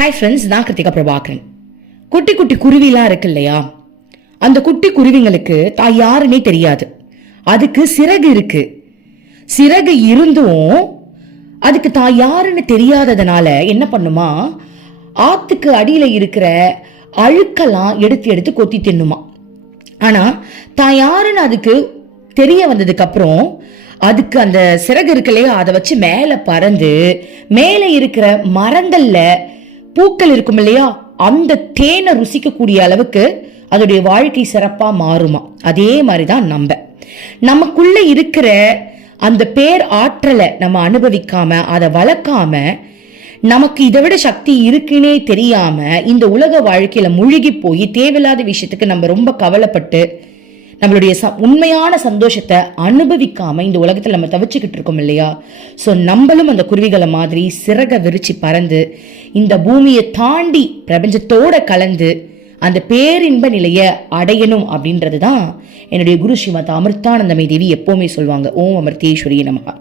Hi friends நான் கிருத்திகா பிரபாகரன். குட்டி குட்டி குருவிலாம் இருக்கு இல்லையா? அந்த குட்டி குருவிங்களுக்கு தான் யாருன்னே தெரியாது. அதுக்கு சிறகு இருக்கு. சிறகு இருந்தும் அதுக்கு தான் யாருன்னு தெரியாததுனால என்ன பண்ணுமா? ஆத்துக்கு அடியில் இருக்கிற அழுக்கெல்லாம் எடுத்து எடுத்து கொத்தி தின்னுமா. ஆனால் தான் யாருன்னு அதுக்கு தெரிய வந்ததுக்கப்புறம் அதுக்கு அந்த சிறகு இருக்கு இல்லையா? அதை வச்சு மேலே பறந்து மேலே இருக்கிற மரங்களில் பூக்கள் இருக்கும் இல்லையா? அந்த தேனை ருசிக்கக்கூடிய அளவுக்கு அதோடைய வாழ்க்கை சிறப்பா மாறுமா. அதே மாதிரி தான் நம்ம. நமக்குள்ள இருக்கிற அந்த பேர் ஆற்றலை நம்ம அனுபவிக்காம அதை வளர்க்காம நமக்கு இதை விட சக்தி இருக்குன்னே தெரியாம இந்த உலக வாழ்க்கையில முழுகி போய் தேவையில்லாத விஷயத்துக்கு நம்ம ரொம்ப கவலைப்பட்டு நம்மளுடைய ச உண்மையான சந்தோஷத்தை அனுபவிக்காம இந்த உலகத்தில் நம்ம தவிச்சுக்கிட்டு இருக்கோம் இல்லையா? ஸோ நம்மளும் அந்த குருவிகளை மாதிரி சிறக விரிச்சு பறந்து இந்த பூமியை தாண்டி பிரபஞ்சத்தோட கலந்து அந்த பேரின்ப நிலையை அடையணும் அப்படின்றது தான் என்னுடைய குரு ஸ்ரீமதா அமிர்தானந்தமை தேவி எப்போவுமே சொல்லுவாங்க ஓம் அமிர்தேஸ்வரி நமகா